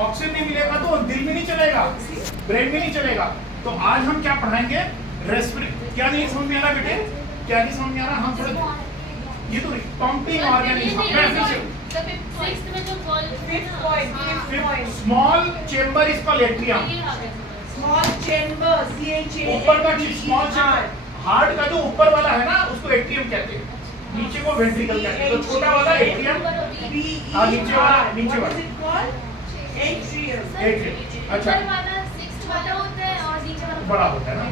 Oxygen नहीं मिलेगा तो दिल में नहीं चलेगा, ब्रेन में नहीं चलेगा। तो आज हम क्या पढ़ाएंगे, रेस्पिरेटरी। क्या नहीं समझ में आ रहा बेटे, क्या नहीं समझ में आ रहा? हम थोड़े ये तो pumping organism, small chamber is called atrium. Small chamber, ऊपर का स्मॉल चेंबर, हार्ट का जो ऊपर वाला है ना उसको एट्रियम कहते हैं, नीचे को वेंट्रिकल कहते हैं। तो छोटा वाला एट्रियम, हाँ नीचे वाला एट्रियम। अच्छा बड़ा होता है ना,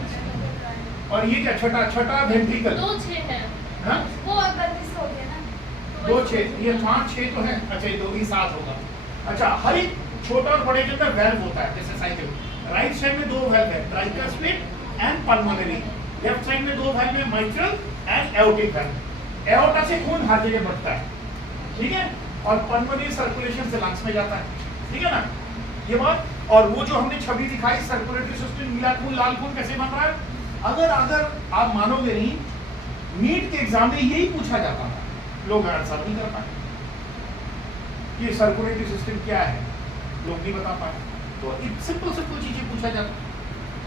और ये क्या छोटा छोटा वेंट्रिकल, दो छह है हाँ वो 32 हो गया ना, दो छह, ये 5 6 तो है। अच्छा ये 2 ही 7 होगा। अच्छा हर एक छोटा और बड़े के अंदर वेल्व होता है, जैसे साइकिल। राइट साइड में 2 वेल्व है, tricuspid and pulmonary. Left side में 2 वेल्व है, mitral and aortic valve. Aorta से खून हर जगह बढ़ता है, ठीक है, और पल्मोनरी सर्कुलेशन से लंग्स में जाता है, ठीक है ना ये बात। और वो जो हमने छवि दिखाई सर्कुलेटरी सिस्टम, नीला खून लाल खून कैसे बन रहा है, अगर आप मानोगे नहीं, नीट के एग्जाम में यही पूछा जाता था, लोग आंसर नहीं कर पाए। ये सर्कुलेटरी सिस्टम क्या है लोग नहीं बता पाए, तो सिंपल चीजें पूछा जाता,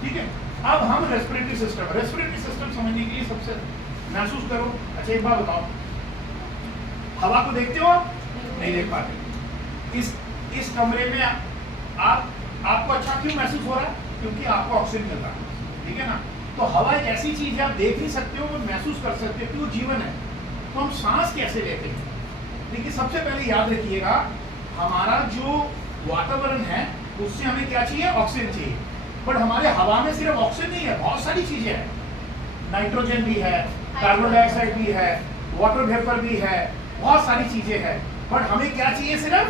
ठीक है। अब हम रेस्पिरेटरी सिस्टम समझने के लिए सबसे महसूस करो। अच्छा एक बात बताओ, हवा को देखते हो नहीं देख पाते। इस कमरे में आपको अच्छा क्यों महसूस हो रहा है, क्योंकि आपको ऑक्सीजन मिल रहा है, ठीक है ना। तो हवा एक ऐसी चीज है, आप देख नहीं सकते हो, वो महसूस कर सकते हो कि वो जीवन है। तो हम सांस कैसे लेते हैं, देखिए सबसे पहले याद रखिएगा, हमारा जो वातावरण है उससे हमें क्या चाहिए, ऑक्सीजन चाहिए। बट हमारे हवा में सिर्फ ऑक्सीजन नहीं है, बहुत सारी चीजें हैं, नाइट्रोजन भी है, कार्बन डाइऑक्साइड भी है, वाटर वेपर भी है, बहुत सारी चीजें हैं। बट हमें क्या चाहिए, सिर्फ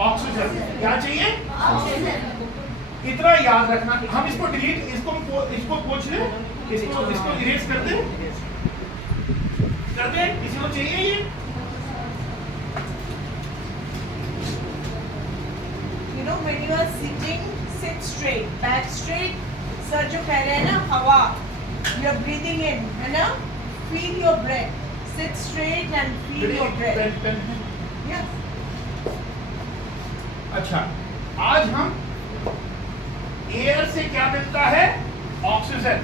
ऑक्सीजन। क्या चाहिए, ऑक्सीजन। इतना याद रखना। हम इसको डिलीट, इसको पोंछ ले, इसको इरेज कर दे, किसी को चाहिए ये। You know when you are sitting, sit straight, back straight. Sir जो कह रहे हैं ना, हवा, you are breathing in, है ना, feel your breath, sit straight and feel your breath. Yes. अच्छा आज हम एयर से क्या मिलता है, ऑक्सीजन,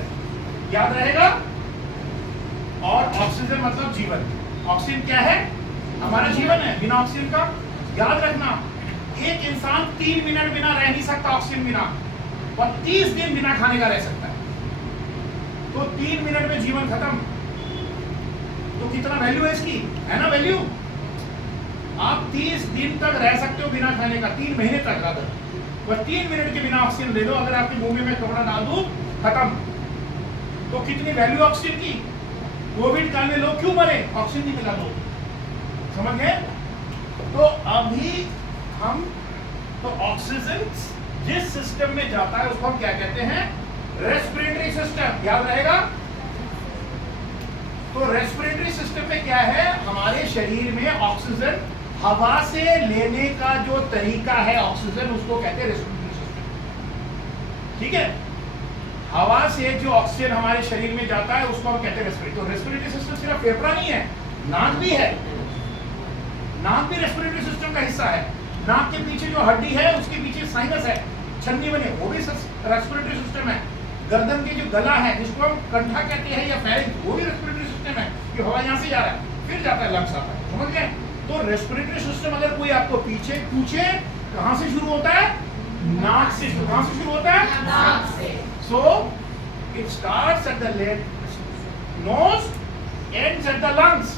याद रहेगा। और ऑक्सीजन मतलब जीवन। ऑक्सीजन क्या है, हमारा जीवन है, बिना ऑक्सीजन का याद रखना, एक इंसान 3 मिनट बिना रह नहीं सकता ऑक्सीजन बिना, और 30 दिन बिना खाने का रह सकता है। तो 3 मिनट में जीवन खत्म। तो कितना वैल्यू है इसकी, है ना वैल्यू। आप 30 दिन तक रह सकते हो बिना खाने का, 3 महीने तक रादर, पर 3 मिनट के बिना ऑक्सीजन ले लो, अगर आपके मुंह में मैं कपड़ा डाल दूं खत्म। तो कितनी वैल्यू ऑक्सीजन की। कोविड काल में लोग क्यों मरे, ऑक्सीजन नहीं मिला तो, समझ गए। तो अभी हम, तो ऑक्सीजन जिस सिस्टम में जाता है उसको हम क्या कहते हैं, रेस्पिरेटरी सिस्टम, याद रहेगा। तो रेस्पिरेटरी सिस्टम में क्या है, हमारे शरीर में ऑक्सीजन हवा से लेने का जो तरीका है ऑक्सीजन, उसको कहते हैं रेस्पिरेटरी सिस्टम, ठीक है। हवा से जो ऑक्सीजन हमारे शरीर में जाता है उसको हम कहते हैं रेस्पिरेटरी। तो रेस्पिरेटरी सिस्टम सिर्फ फेफड़ा नहीं है, नाक भी है, नाक भी रेस्पिरेटरी सिस्टम का हिस्सा है। नाक के पीछे जो हड्डी है उसके पीछे साइनस है, छन्नी बने, वो भी रेस्पिरेटरी सिस्टम है। गर्दन के जो गला है जिसको हम कंठा कहते हैं या फेरिंक्स, वो भी रेस्पिरेटरी सिस्टम है, कि हवा यहाँ से जा रहा है फिर जाता है लंग्स आता है, समझ गए। तो रेस्पिरेटरी सिस्टम अगर कोई आपको पीछे पूछे कहां से शुरू होता है, नाक से। कहां से शुरू होता है, नाक से। So it starts at the nose, ends at the lungs.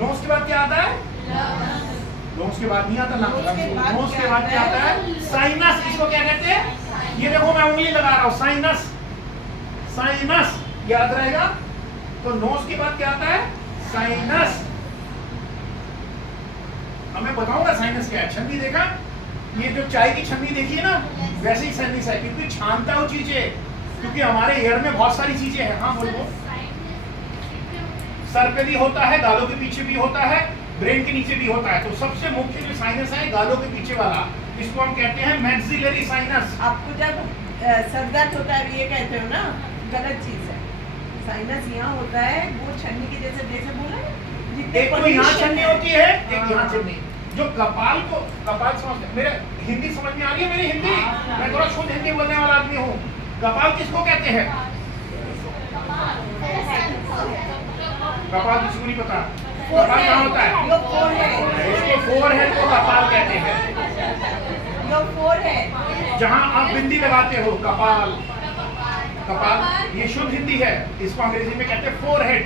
Nose के बाद क्या आता है, लंग्स के बाद नहीं आता लंग्स। नोज के बाद क्या आता है, साइनस। इसको क्या कहते हैं, ये देखो मैं उंगली लगा रहा हूं, साइनस, साइनस याद रहेगा। तो नोज के बाद क्या आता है, साइनस। अब मैं बताऊंगा साइनस क्या है। छन्नी देखा, ये जो चाय की छन्नी देखी है ना, वैसे ही साइनस है, क्योंकि छानता हो चीजें, क्योंकि हमारे एयर में बहुत सारी चीजें हैं। हाँ बोलो। सर पे भी होता है, गालों के पीछे भी होता है, ब्रेन के नीचे भी होता है। तो सबसे मुख्य जो साइनस है गालों के पीछे वाला, इसको हम कहते हैं मैक्सिलरी साइनस। आपको जब सर दर्द होता है ये कहते हो ना, गलत चीज है। साइनस यहाँ होता है, वो छन्नी के जैसे बोला है, एक तो यहाँ छन्नी होती है, एक यहाँ छन्नी। जो कपाल समझते, मेरे हिंदी समझ में आ रही है मेरी हिंदी? मैं थोड़ा शुद्ध हिंदी बोलने वाला आदमी हूँ। कपाल किसको कहते हैं? कपाल किसी को नहीं पता? कपाल कहाँ होता है? Your forehead. इसको फोरहेड को कपाल कहते हैं। Your forehead. जहाँ आप बिंदी लगाते हो, कपाल। कपाल ये शुद्ध हिंदी है, इसको अंग्रेजी में कहते हैं फोरहेड।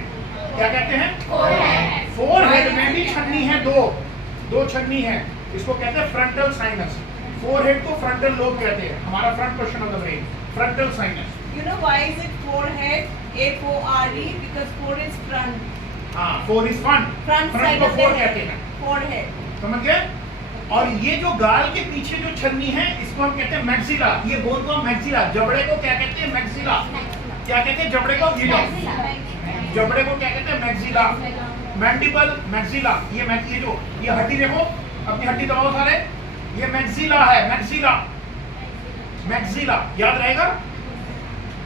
क्या कहते हैं? फोरहेड में भी छन्नी है, दो छन्नी है, इसको कहते हैं फ्रंटल साइनस। फोरहेड को फ्रंटल लोब कहते हैं, हमारा front portion of the brain, frontal sinus. You know why is it forehead? F-O-R-E because four is front. हाँ, four is front, Front front side को of the फोर कहते head. हैं, Forehead. समझ गए? और ये जो गाल के पीछे जो छन्नी है, इसको हम कहते हैं मैक्सिला। ये बोन को हम मैक्सिला, जबड़े को क्या कहते हैं? मैक्सिला। क्या कहते हैं जबड़े को? जबड़े को क्या कहते हैं? मैक्सिला। Mandible, maxilla. ये हड्डी देखो, अपनी हड्डी दबाओ सारे, ये मैक्सिला है, मैक्सिला याद रहेगा।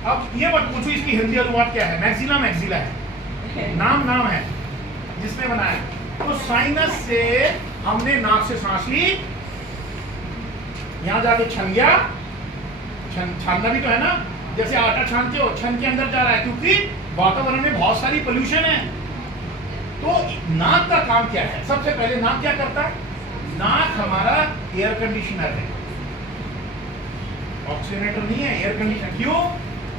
अब ये मत पूछो इसकी हिंदी अनुवाद क्या है, मैक्सिला है, नाम है जिसने बनाया। तो साइनस से हमने नाक से सांस ली, यहां जाके छन गया, छानना भी तो है ना, जैसे आटा छानते हो, छन के अंदर जा रहा है, क्योंकि वातावरण में बहुत सारी पोल्यूशन है। तो नाक का काम क्या है? सबसे पहले नाक क्या करता है? नाक हमारा एयर कंडीशनर है, ऑक्सीजनेटर नहीं है, एयर कंडीशनर। क्यों?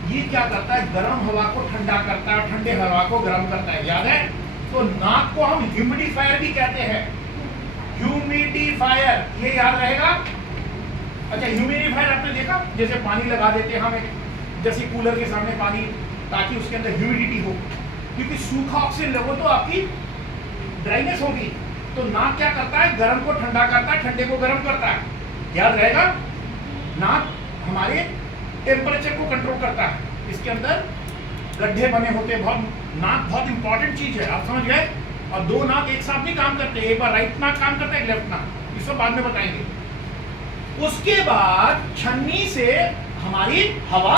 ये क्या करता है? गर्म हवा को ठंडा करता है, ठंडे हवा को गर्म करता है, याद है? तो नाक को हम ह्यूमिडिफायर भी कहते हैं, ह्यूमिडिफायर, ये याद रहेगा। अच्छा, ह्यूमिडिफायर आपने देखा, जैसे पानी लगा देते हैं हम एक, जैसे कूलर के सामने पानी, ताकि उसके अंदर ह्यूमिडिटी हो, क्योंकि सूखा ऑक्सीजन लगो तो आपकी ड्राइनेस होगी। तो नाक क्या करता है? गर्म को ठंडा करता है, ठंडे को गर्म करता है, याद रहेगा। नाक हमारे टेम्परेचर को कंट्रोल करता है, इसके अंदर गड्ढे बने होते हैं, नाक बहुत इंपॉर्टेंट चीज है, आप समझ गए। और दो नाक एक साथ नहीं काम करते, एक बार राइट नाक काम करता है, एक लेफ्ट नाक, इसको बाद में बताएंगे। उसके बाद छन्नी से हमारी हवा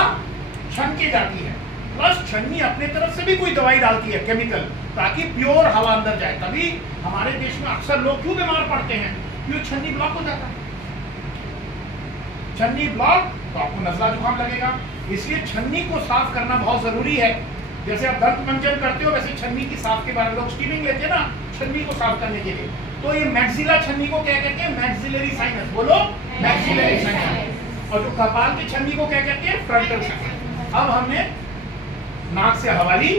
छन के जाती है, प्लस छन्नी अपने तरफ से भी कोई दवाई डालती है, केमिकल, ताकि प्योर हवा अंदर जाए। तभी हमारे देश में अक्सर लोग क्यों बीमार पड़ते हैं? क्यों? छन्नी ब्लॉक हो जाता है। छन्नी ब्लॉक तो आपको नजला जुकाम लगेगा, इसलिए छन्नी को साफ करना बहुत जरूरी है। जैसे आप दंत मंजन करते हो, वैसे छन्नी की साफ के बारे में लोग स्टीमिंग लेते हैं ना, छन्नी को साफ करने के लिए। तो ये मैक्सिला छन्नी को क्या कहते हैं? Maxillary sinus. बोलो, मैक्सिलरी साइनस। और जो कपाल की छन्नी को क्या कहते हैं? Frontal sinus. अब हमने नाक से हवा ली,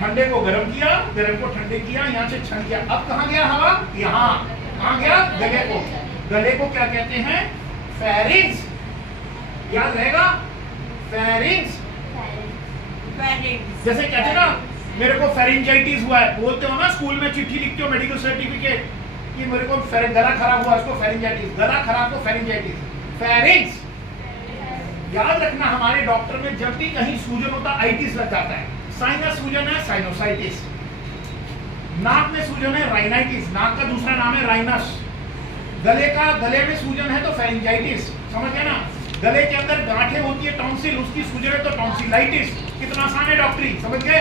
ठंडे को गर्म किया, गर्म को ठंडे किया, यहाँ से छन किया। अब कहाँ गया हवा? यहाँ। कहाँ गया? गले को। गले को क्या कहते हैं? फेरिंग्स। याद रहेगा, फेरिंग्स। जैसे कहते हैं ना, मेरे को फेरिंजाइटिस हुआ है, बोलते हो ना स्कूल में, चिट्ठी लिखते हो मेडिकल सर्टिफिकेट कि मेरे को गला खराब हुआ, इसको फेरिंजाइटिस, गला खराब को फेरिंजाइटिस, फेरिंग्स। याद रखना, हमारे डॉक्टर में जब भी कहीं सूजन होता है, आइटिस लग जाता है। साइनस सूजन है साइनोसाइटिस, नाक में सूजन है राइनाइटिस, नाक का दूसरा नाम है राइनस। गले में सूजन है तो फेरिंजाइटिस, समझ गए ना। गले के अंदर गांठें होती है, टॉन्सिल, उसकी सूजन है तो टॉन्सिलाइटिस। कितना आसान है डॉक्टरी, समझ गए।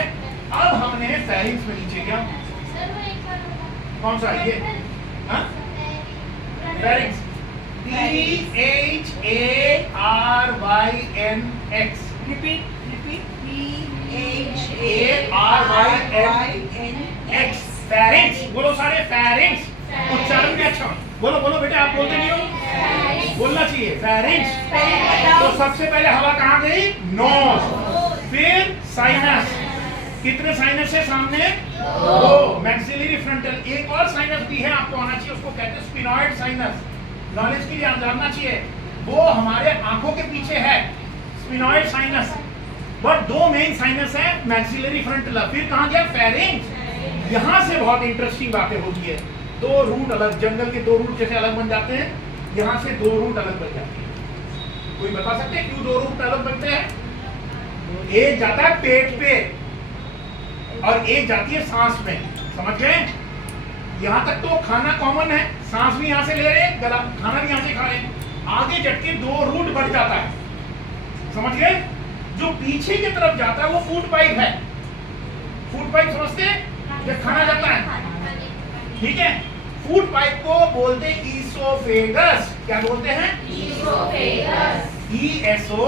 अब हमने फेरिंग्स में नीचे गया, कौन सा ये? Pharynx, PHARYNX। Repeat. PHARYNX. Pharynx. बोलो सारे, फेरिंग्स। उच्चारण भी अच्छा, बोलो बेटे, आप बोलते नहीं हो, बोलना चाहिए, फेरिंग्स। तो सबसे पहले हवा कहाँ गई? नोज, फिर साइनस। कितने साइनस है सामने? दो। मैक्सिलरी फ्रंटल, एक और साइनस भी है, आपको आना चाहिए, उसको कहते हैं स्फिनॉइड साइनस। नॉलेज के लिए जानना चाहिए, वो हमारे आंखों के पीछे है, स्फिनॉइड साइनस। बट दो मेन साइनस है, मैक्सिलरी फ्रंटल। फिर कहाँ गया? फेरिंग्स। यहाँ से बहुत इंटरेस्टिंग बातें होती है। दो रूट अलग, जंगल के दो रूट जैसे अलग बन जाते हैं, यहाँ से दो रूट अलग बन जाते हैं। कोई बता सकते हैं क्यों दो रूट अलग बनते हैं? एक जाता है पेट पे और एक जाती है सांस में, समझ गए। यहाँ तक तो खाना कॉमन है, सांस भी यहाँ से ले रहे, गला खाना भी यहाँ से खा रहे। आगे जबकि दो रूट बढ़ जाता है, समझ गए। जो पीछे की तरफ जाता है वो फूड पाइप है। फूड पाइप समझते हैं, जब खाना जाता है, ठीक है। फूड पाइप को बोलते हैं ईसोफेगस। क्या बोलते हैं? Esophagus. ESO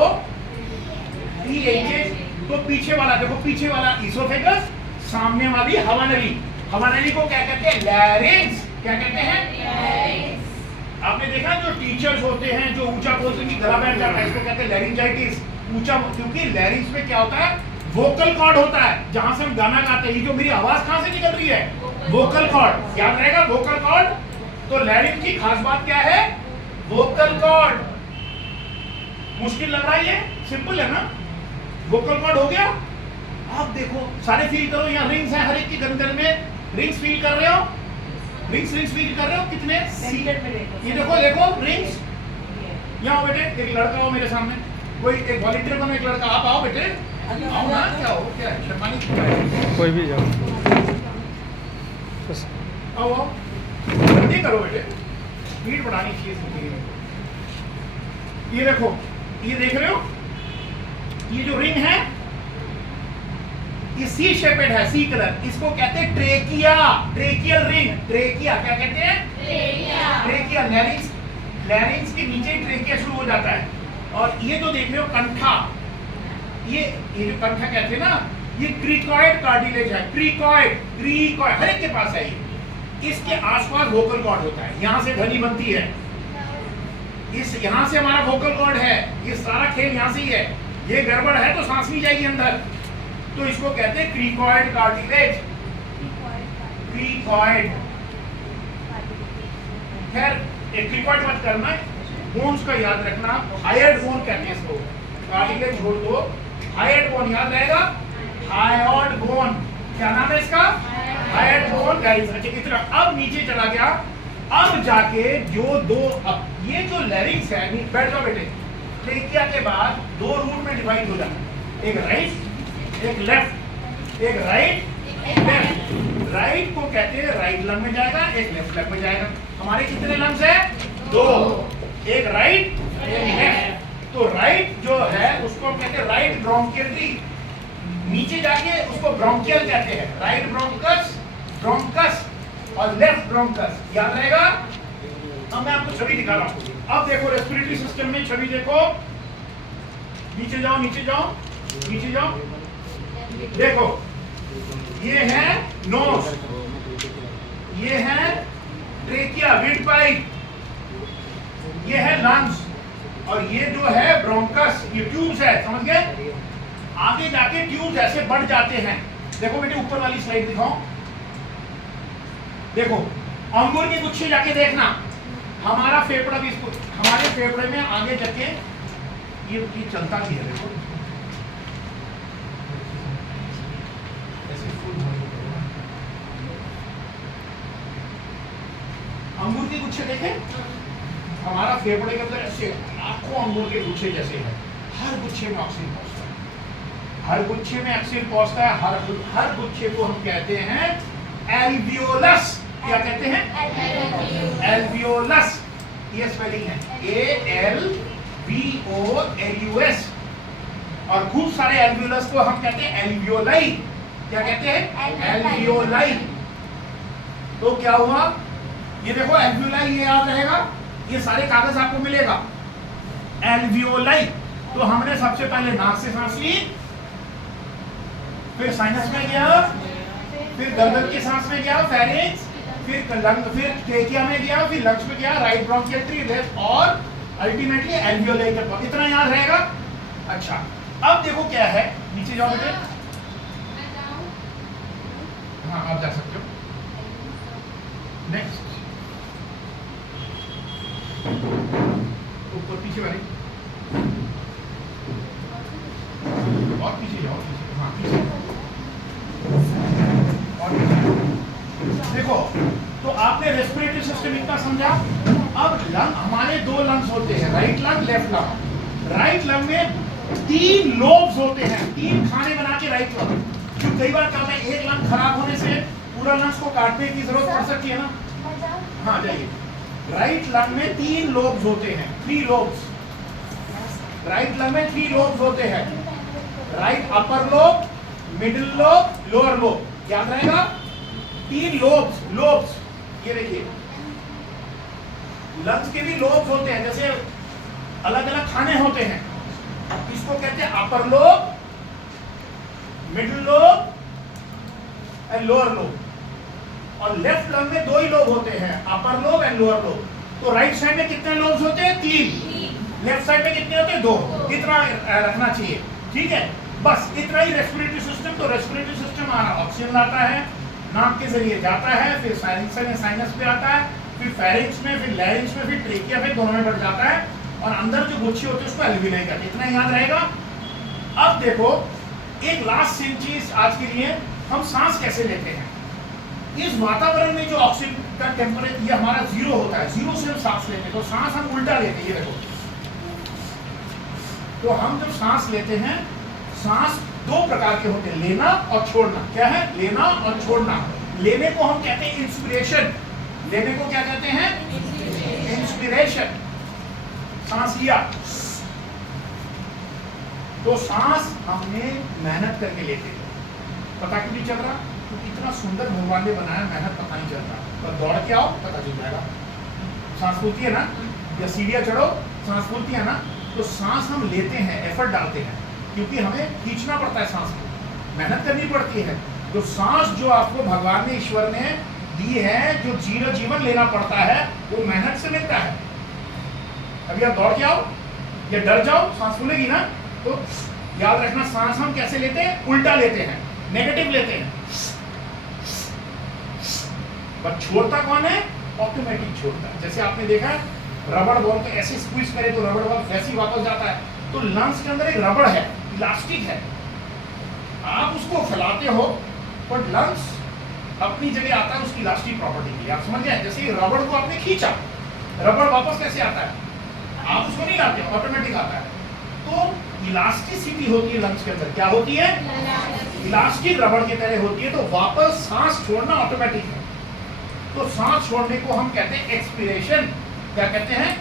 TH। तो पीछे वाला देखो, पीछे वाला ईसोफेगस, सामने वाली हवा नली। हवा नली को क्या कहते हैं? लैरिंक्स। क्या कहते हैं? Larynx. आपने देखा जो टीचर्स होते हैं जो ऊंचा बोलते हैं कि गला बैठ जाता है, इसको कहते हैं लैरिंजाइटिस। ऊंचा, क्योंकि लैरिंक्स में क्या होता है? वोकल कॉर्ड होता है, जहां से हम गाना गाते हैं। ये जो मेरी आवाज कहां से निकल रही है? Vocal cord. याद रहेगा वोकल कॉर्ड। तो लैरिंक्स की खास बात क्या है? Vocal cord. मुश्किल लग रहा है ये? सिंपल है ना? वोकल कॉर्ड हो गया। आप देखो सारे फील करो, यहाँ रिंग्स हैं हर एक की गर्दन में। रिंग्स फील कर रहे हो? रिंग्स फील कर रहे हो? कितने? सेंटर में देखो। ये देखो देखो रिंग्स। यहाँ आओ बेटे, एक लड़का हो मेरे सामने, कोई एक वॉलंटियर बनो, एक लड़का। आप आओ बेटे, आओ ना। क्या हो, क्या है? शर्मानी क्यों है? कोई भी जाओ। आओ आओ, जल्दी करो बेटे, स्पीड बढ़ानी चाहिए जिंदगी में। ये देखो, ये देख रहे हो? ये जो रिंग है ये सी शेपेड है, सी कलर। इसको कहते हैं ट्रेकिया, ट्रेकियल रिंग। ट्रेकिया क्या कहते हैं? Trachea. ट्रेकिया। लैरिंक्स, लैरिंक्स के नीचे ही ट्रेकिया शुरू हो जाता है। और ये जो देख रहे हो कंठा, ये जो कंठा कहते हैं ना, ये क्रिकॉइड कार्टिलेज है। क्रिकॉइड, क्रिकॉइड हर एक के पास है ये। इसके आसपास वोकल कॉर्ड होता है, यहाँ से ध्वनि बनती है। इस यहाँ से हमारा वोकल कॉर्ड है। ये सारा खेल यहाँ से ही है। ये गड़बड़ है तो सांस नहीं जाएगी अंदर, तो इसको कहते हैं क्रिकॉइड कार्टिलेज। क्रिकॉइड। खैर एक क्रिकॉइड मत करना, बोन्स का याद रखना। हायर्ड बोन कहते हैं इसको, कार्टिलेज छोड़ दो। हायर्ड बोन याद रहेगा, हायर्ड बोन। क्या नाम है इसका? Hired bone guys. अच्छा इतना, अब नीचे चला गया। अब जाके जो दो, अब ये जो लैरिंक्स है, बैठ जाओ बेटे। ट्रेकिया के बाद दो रूट में डिवाइड हो जाता है, एक राइट एक लेफ्ट, एक राइट लेफ्ट। राइट को कहते हैं राइट लंग में जाएगा, एक लेफ्ट लंग में जाएगा। हमारे कितने लंग्स है? दो, एक राइट एक लेफ्ट। तो राइट जो है उसको हम कहते हैं राइट ब्रोंकियल ट्री। नीचे जाके उसको ब्रोंकियल कहते हैं। राइट ब्रोंकस, ब्रोंकस और लेफ्ट ब्रोंकस। याद रहेगा? अब मैं आपको छवि दिखा रहा हूं। अब देखो रेस्पिरेटरी सिस्टम में छवि देखो। नीचे जाओ, नीचे जाओ, नीचे जाओ। देखो ये है नोज, ये है ट्रेकिया विंड पाइप, ये है लंग्स, और ये जो है ब्रोंकस, ये ट्यूब्स है। समझ गए? आगे जाके ट्यूब्स ऐसे बढ़ जाते हैं। देखो बेटे ऊपर वाली स्लाइड दिखाओ। देखो अंगूर के गुच्छे जाके देखना। हमारा फेफड़ा भी इसको, हमारे फेफड़े में आगे जाके ये चलता भी है। देखो ऐसे फूल अंगूर के गुच्छे देखे? हमारा फेफड़े के अंदर ऐसे लाखों अंगूर के गुच्छे जैसे है। हर गुच्छे में ऑक्सीजन पहुंचता है, हर गुच्छे में ऑक्सीजन पहुंचता है। हर गुच्छे को हम कहते हैं एल्वियोलस। क्या कहते हैं? एल्वियोलस। ये स्पेलिंग है ALVOLUS। और खूब सारे एल्वियोलस को हम कहते हैं एल्वियोलाई। क्या कहते हैं? एल्वियोलाई। तो क्या हुआ? ये देखो एल्वियोलाई, ये याद रहेगा, ये सारे कागज आपको मिलेगा। एल्वियोलाई। तो हमने सबसे पहले नाक से सांस ली, फिर साइनस में गया, फिर गर्दन की सांस में गया फेरिंक्स, फिर लंग, फिर ट्रेकिया में गया, फिर लंग्स में गया, राइट ब्रोंकियल ट्री, लेफ्ट, और अल्टीमेटली एल्वियोलाई तक। इतना याद रहेगा? अच्छा अब देखो क्या है, नीचे जाओ बेटे। हाँ आप जा सकते हो। नेक्स्ट ऊपर पीछे वाली, और पीछे जाओ, पीछे। हाँ पीछे और पीछे। देखो तो आपने रेस्पिरेटरी सिस्टम इतना समझा। अब लंग, हमारे दो लंग्स होते हैं, right lung left lung. Right lung में 3 लोब्स होते हैं, 3 खाने बना के राइट लंग। जो कई बार क्या होता है, एक लंग खराब होने से पूरा लंग्स को काटने की जरूरत पड़ सकती है ना। हाँ जाइए। राइट लंग में 3 लोब्स होते हैं, 3 लोब्स। राइट लंग में 3 लोब्स होते हैं, right upper lobe, middle lobe, lower lobe. याद रहेगा? 3 लोब्स। लोब्स ये देखिए, लंग्स के भी लोब्स होते हैं, जैसे अलग अलग खाने होते हैं। इसको कहते हैं upper lobe, middle lobe and lower lobe. और लेफ्ट लंग में दो ही लोब होते हैं, upper lobe and lower lobe. तो राइट साइड में कितने लोब्स होते हैं? 3। लेफ्ट साइड में कितने होते हैं? 2। इतना रखना चाहिए, ठीक है। बस इतना ही रेस्पिरेटरी सिस्टम। तो रेस्पिरेटरी सिस्टम ऑक्सीजन लाता है, नाक के जरिए जाता है, फिर साइनस पे आता है, फिर फेरिंक्स में, फिर लैरिंक्स में, फिर ट्रेकिया में, दोनों में बढ़ जाता है। और अंदर जो गुच्छी होती है उसको एल्वियोलाई कहते हैं। इतना याद रहेगा। अब देखो एक लास्ट चीज आज के लिए, हम सांस कैसे लेते हैं। इस वातावरण में जो ऑक्सीजन का टेम्परेचर ये हमारा 0 होता है, 0 से हम सांस लेते हैं। तो सांस हम उल्टा लेते हैं, ये देखो। तो हम जब सांस लेते हैं, सांस 2 प्रकार के होते हैं, लेना और छोड़ना। क्या है? लेना और छोड़ना। लेने को हम कहते हैं इंस्पिरेशन। लेने को क्या कहते हैं? इंस्पिरेशन। सांस लिया, तो सांस हमने मेहनत करके लेते हैं। पता क्यों नहीं चल रहा? तो इतना सुंदर भगवान ने बनाया, मेहनत पता नहीं चलता। पर दौड़ के आओ पता चल जाएगा। सांस फूलती है ना, या सीढ़ियाँ चढ़ो सांस फूलती है ना। तो सांस हम लेते हैं, एफर्ट डालते हैं, क्योंकि हमें खींचना पड़ता है, सांस को मेहनत करनी पड़ती है। तो सांस जो आपको भगवान ने, ईश्वर ने दी है, जो जीवन लेना पड़ता है, वो मेहनत से मिलता है। अभी आप दौड़ के आओ या डर जाओ, सांस फूलेगी ना। तो याद रखना, सांस हम कैसे लेते हैं? उल्टा लेते हैं, नेगेटिव लेते हैं। पर छोड़ता कौन है? ऑटोमेटिक छोड़ता है। जैसे आपने देखा है, रबड़ बॉल को ऐसे स्क्वीज करे तो रबड़ बॉल वैसे ही वापस जाता है। तो लंग्स के अंदर एक रबड़ है, इलास्टिक है, आप उसको फैलाते हो, पर लंग्स अपनी जगह आता है उसकी इलास्टिक प्रॉपर्टी के लिए। आप समझ गए? जैसे रबड़ को आपने खींचा, रबड़ वापस कैसे आता है? आप उसको नहीं लाते, ऑटोमेटिक आता है। तो इलास्टिसिटी होती है लंग्स के अंदर। क्या होती है? इलास्टिक रबड़ की तरह होती है। तो वापस सांस छोड़ना ऑटोमेटिक है। तो सांस छोड़ने को हम कहते हैं एक्सपीरेशन। क्या कहते हैं?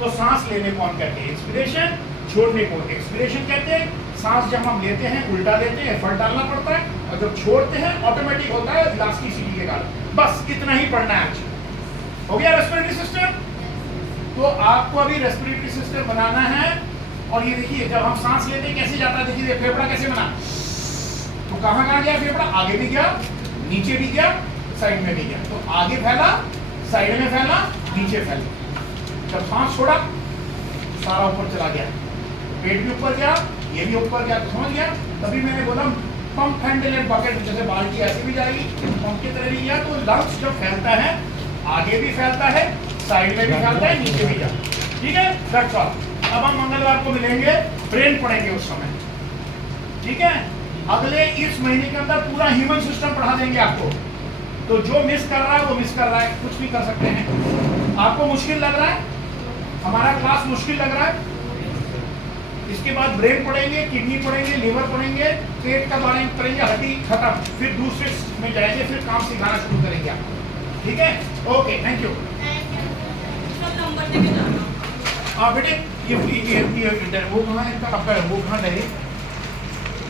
तो सांस लेने को हम कहते हैं एक्सपीरेशन, छोड़ने को एक्सपीरेशन कहते हैं। सांस जब हम लेते हैं उल्टा लेते हैं, एफर्ट डालना पड़ता है, और जब छोड़ते हैं ऑटोमेटिक होता है इलास्टिसिटी के कारण। बस इतना ही पढ़ना है आज। हो गया रेस्पिरेटरी सिस्टम। तो आपको अभी रेस्पिरेटरी सिस्टम बनाना है। और ये देखिए, जब हम सांस लेते हैं कैसे जाता है, देखिए फेफड़ा कैसे बना। तो कहाँ गया फेफड़ा? आगे भी गया, नीचे भी गया, साइड में भी गया। तो आगे फैला, साइड में फैला, नीचे फैला। जब सांस छोड़ा, सारा ऊपर चला गया, पेट भी ऊपर गया, ये भी ऊपर गया। तो समझ गया? तभी मैंने बोला पंप हैंडल एंड बकेट, जैसे बाल्टी ऐसे भी जाएगी, पंप की तरह भी गया। तो लंग्स जब फैलता है, आगे भी फैलता है, साइड में भी फैलता है, नीचे भी जाता। ठीक है, दैट्स ऑल। अब हम मंगलवार को मिलेंगे, ब्रेन पढ़ेंगे उस समय। ठीक है, अगले इस महीने के अंदर पूरा ह्यूमन सिस्टम पढ़ा देंगे आपको। तो जो मिस कर रहा है वो मिस कर रहा है, कुछ भी कर सकते हैं। आपको मुश्किल लग रहा है, हमारा क्लास मुश्किल लग रहा है, इसके बाद ब्रेन पढ़ेंगे, किडनी पढ़ेंगे, लीवर पढ़ेंगे, पेट का बारे में पढ़ेंगे, हड्डी खत्म। फिर दूसरे में जाएंगे, फिर काम सिखाना शुरू करेंगे आप। ठीक है, ओके, थैंक यू। हाँ बेटे, ये वो कहाँ है इनका, आपका वो कहाँ है?